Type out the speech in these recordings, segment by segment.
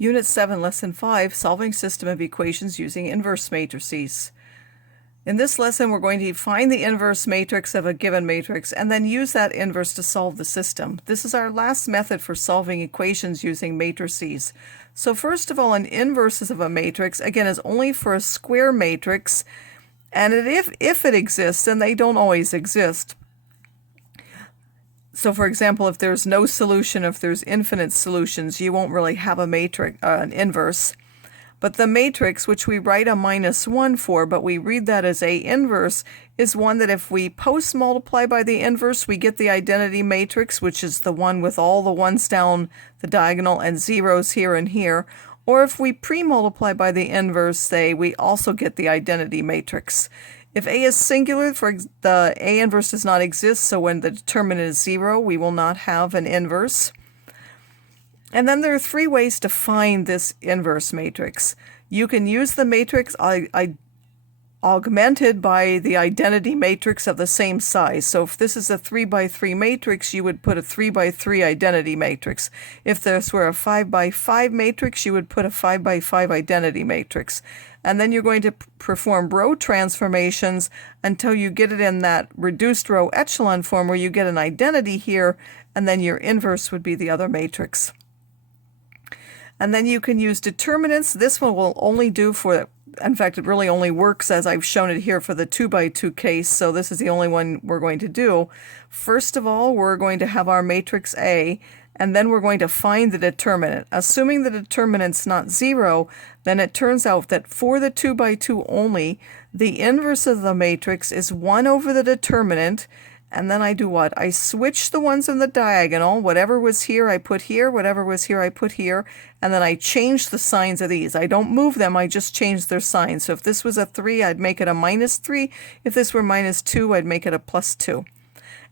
Unit 7, Lesson 5, Solving System of Equations Using Inverse Matrices. In this lesson, we're going to find the inverse matrix of a given matrix and then use that inverse to solve the system. This is our last method for solving equations using matrices. So first of all, an inverse of a matrix, again, is only for a square matrix, and if it exists, and they don't always exist. So for example, if there's no solution, if there's infinite solutions, you won't really have a matrix, an inverse. But the matrix, which we write a -1 for, but we read that as A inverse, is one that if we post multiply by the inverse, we get the identity matrix, which is the one with all the ones down the diagonal and zeros here and here. Or if we pre-multiply by the inverse, say, we also get the identity matrix. If A is singular, the A inverse does not exist, so when the determinant is 0, we will not have an inverse. And then there are three ways to find this inverse matrix. You can use the matrix augmented by the identity matrix of the same size. So if this is a 3 by 3 matrix, you would put a 3 by 3 identity matrix. If this were a 5 by 5 matrix, you would put a 5 by 5 identity matrix. And then you're going to perform row transformations until you get it in that reduced row echelon form where you get an identity here, and then your inverse would be the other matrix. And then you can use determinants. This one will only do for, in fact, it really only works as I've shown it here for the 2 by 2 case, so this is the only one we're going to do. First of all, we're going to have our matrix A, and then we're going to find the determinant. Assuming the determinant's not 0, then it turns out that for the 2 by 2 only, the inverse of the matrix is 1 over the determinant. And then I do what? I switch the ones in the diagonal. Whatever was here, I put here. Whatever was here, I put here. And then I change the signs of these. I don't move them, I just change their signs. So if this was a 3, I'd make it a -3. If this were -2, I'd make it a +2.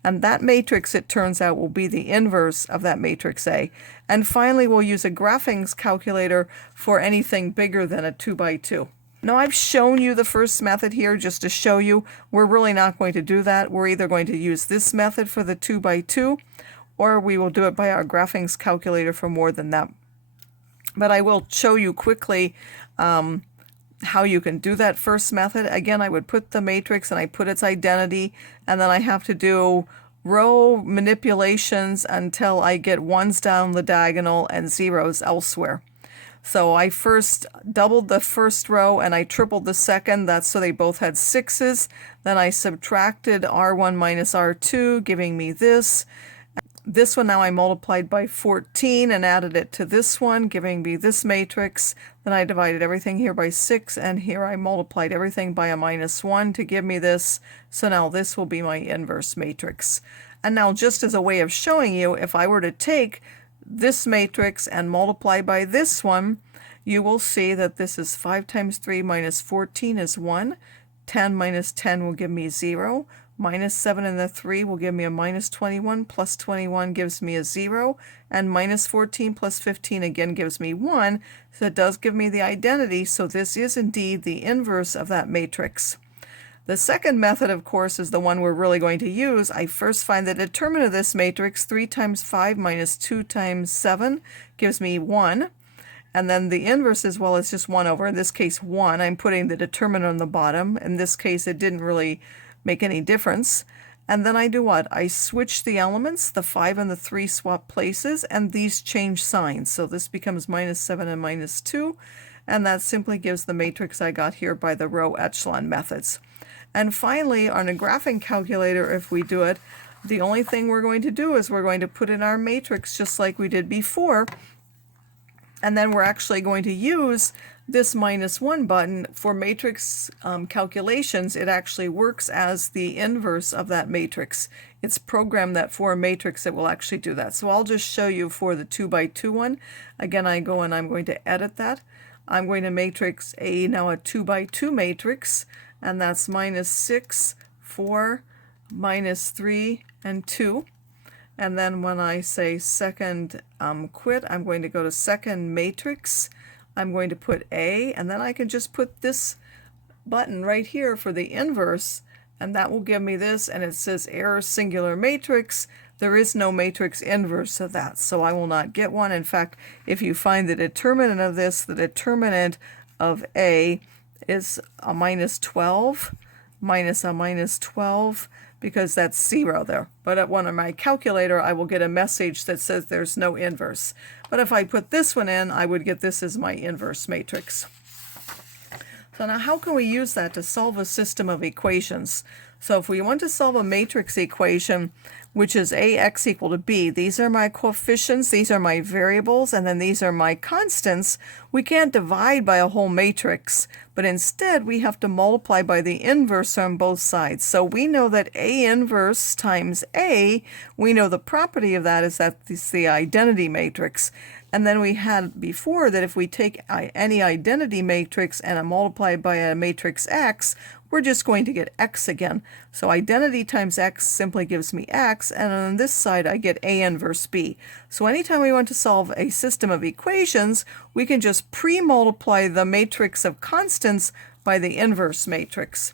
And that matrix, it turns out, will be the inverse of that matrix A. And finally, we'll use a graphing calculator for anything bigger than a 2 by 2. Now I've shown you the first method here just to show you. We're really not going to do that. We're either going to use this method for the 2 by 2, or we will do it by our graphing calculator for more than that. But I will show you quickly how you can do that first method. Again, I would put the matrix and I put its identity, and then I have to do row manipulations until I get ones down the diagonal and zeros elsewhere. So I first doubled the first row and I tripled the second. That's so they both had 6s. Then I subtracted R1 minus R2, giving me this. This one now I multiplied by 14 and added it to this one, giving me this matrix. Then I divided everything here by 6, and here I multiplied everything by a -1 to give me this. So now this will be my inverse matrix. And now, just as a way of showing you, if I were to take this matrix and multiply by this one, you will see that this is 5 times 3 minus 14 is 1. 10 minus 10 will give me 0. -7 and the 3 will give me a -21. Plus 21 gives me a 0. And -14 plus 15 again gives me 1. So it does give me the identity. So this is indeed the inverse of that matrix. The second method, of course, is the one we're really going to use. I first find the determinant of this matrix. 3 times 5 minus 2 times 7 gives me 1. And then the inverse as well is just 1 over, in this case, 1. I'm putting the determinant on the bottom. In this case, it didn't really make any difference. And then I do what? I switch the elements. The 5 and the 3 swap places, and these change signs. So this becomes -7 and -2. And that simply gives the matrix I got here by the row echelon methods. And finally, on a graphing calculator, if we do it, the only thing we're going to do is we're going to put in our matrix just like we did before, and then we're actually going to use this -1 button for matrix calculations. It actually works as the inverse of that matrix. It's programmed that for a matrix it will actually do that. So I'll just show you for the 2 by 2 one. Again, I go and I'm going to edit that. I'm going to matrix A now a 2 by 2 matrix, and that's -6, 4, -3, and 2. And then when I say second quit, I'm going to go to second matrix. I'm going to put A, and then I can just put this button right here for the inverse, and that will give me this, and it says error singular matrix. There is no matrix inverse of that, so I will not get one. In fact, if you find the determinant of this, the determinant of A is a minus 12 minus a minus 12, because that's 0 there. But at one of my calculator, I will get a message that says there's no inverse. But if I put this one in, I would get this as my inverse matrix. So now how can we use that to solve a system of equations? So if we want to solve a matrix equation, which is ax equal to b, these are my coefficients, these are my variables, and then these are my constants, we can't divide by a whole matrix, but instead we have to multiply by the inverse on both sides. So we know that A inverse times A, we know the property of that is that it's the identity matrix. And then we had before that if we take any identity matrix and multiply it by a matrix X, we're just going to get X again. So identity times X simply gives me X, and on this side I get A inverse B. So anytime we want to solve a system of equations, we can just pre-multiply the matrix of constants by the inverse matrix.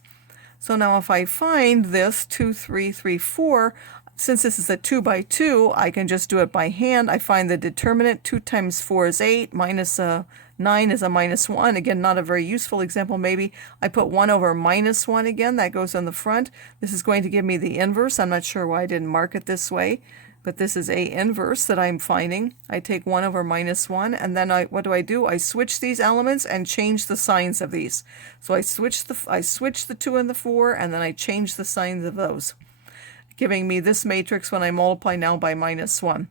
So now if I find this 2, 3, 3, 4, since this is a 2 by 2, I can just do it by hand. I find the determinant. 2 times 4 is 8, minus 9 is a minus 1. Again, not a very useful example maybe. I put 1 over minus 1 again. That goes on the front. This is going to give me the inverse. I'm not sure why I didn't mark it this way, but this is A inverse that I'm finding. I take 1 over minus 1, and then what do? I switch these elements and change the signs of these. So I switch the 2 and the 4, and then I change the signs of those, giving me this matrix when I multiply now by minus 1.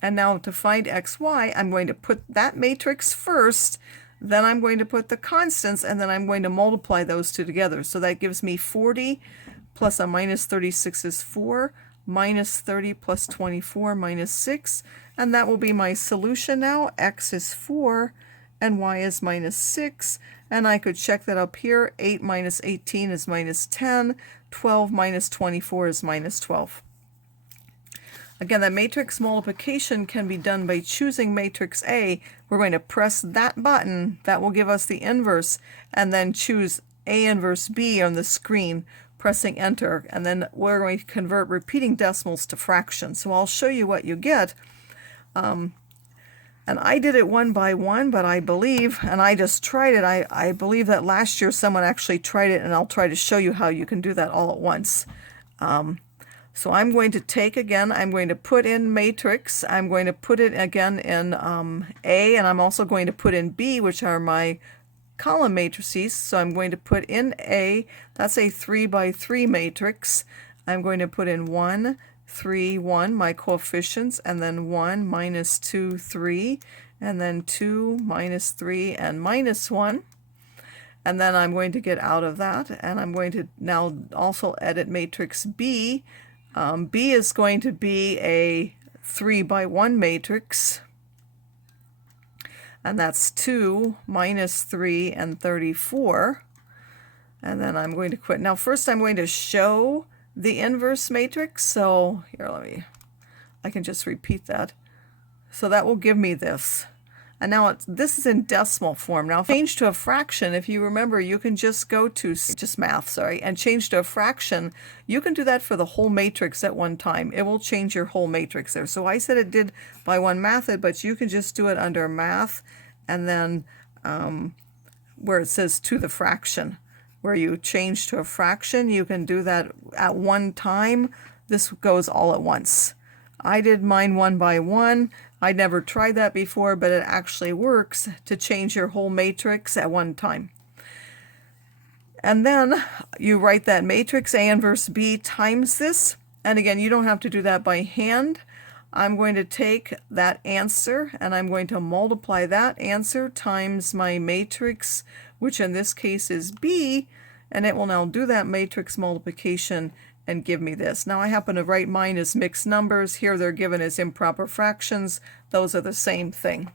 And now to find xy, I'm going to put that matrix first, then I'm going to put the constants, and then I'm going to multiply those two together. So that gives me 40 plus a minus 36 is 4, minus 30 plus 24 minus 6, and that will be my solution now. X is 4 and y is minus 6, and I could check that up here. 8 minus 18 is minus 10, 12 minus 24 is minus 12. Again, that matrix multiplication can be done by choosing matrix A. We're going to press that button. That will give us the inverse, and then choose A inverse B on the screen, pressing enter, and then we're going to convert repeating decimals to fractions. So I'll show you what you get. And I did it one by one, but I believe, and I just tried it, I believe that last year someone actually tried it, and I'll try to show you how you can do that all at once. So I'm going to take again, I'm going to put in matrix, I'm going to put it again in A, and I'm also going to put in B, which are my column matrices. So I'm going to put in A, that's a 3 by 3 matrix. I'm going to put in 1, 3, 1, my coefficients, and then 1, minus 2, 3, and then 2, minus 3, and minus 1. And then I'm going to get out of that, and I'm going to now also edit matrix B. B is going to be a 3 by 1 matrix, and that's 2, minus 3, and 34. And then I'm going to quit. Now first I'm going to show the inverse matrix. So here, I can just repeat that. So that will give me this. And now this is in decimal form. Now if I change to a fraction, if you remember, you can just go to just math, and change to a fraction. You can do that for the whole matrix at one time. It will change your whole matrix there. So I said it did by one method, but you can just do it under math, and then where it says to the fraction, where you change to a fraction, you can do that at one time. This goes all at once. I did mine one by one. I never tried that before, but it actually works to change your whole matrix at one time. And then you write that matrix A inverse B times this. And again, you don't have to do that by hand. I'm going to take that answer and I'm going to multiply that answer times my matrix, which in this case is B, and it will now do that matrix multiplication and give me this. Now I happen to write mine as mixed numbers. Here they're given as improper fractions. Those are the same thing.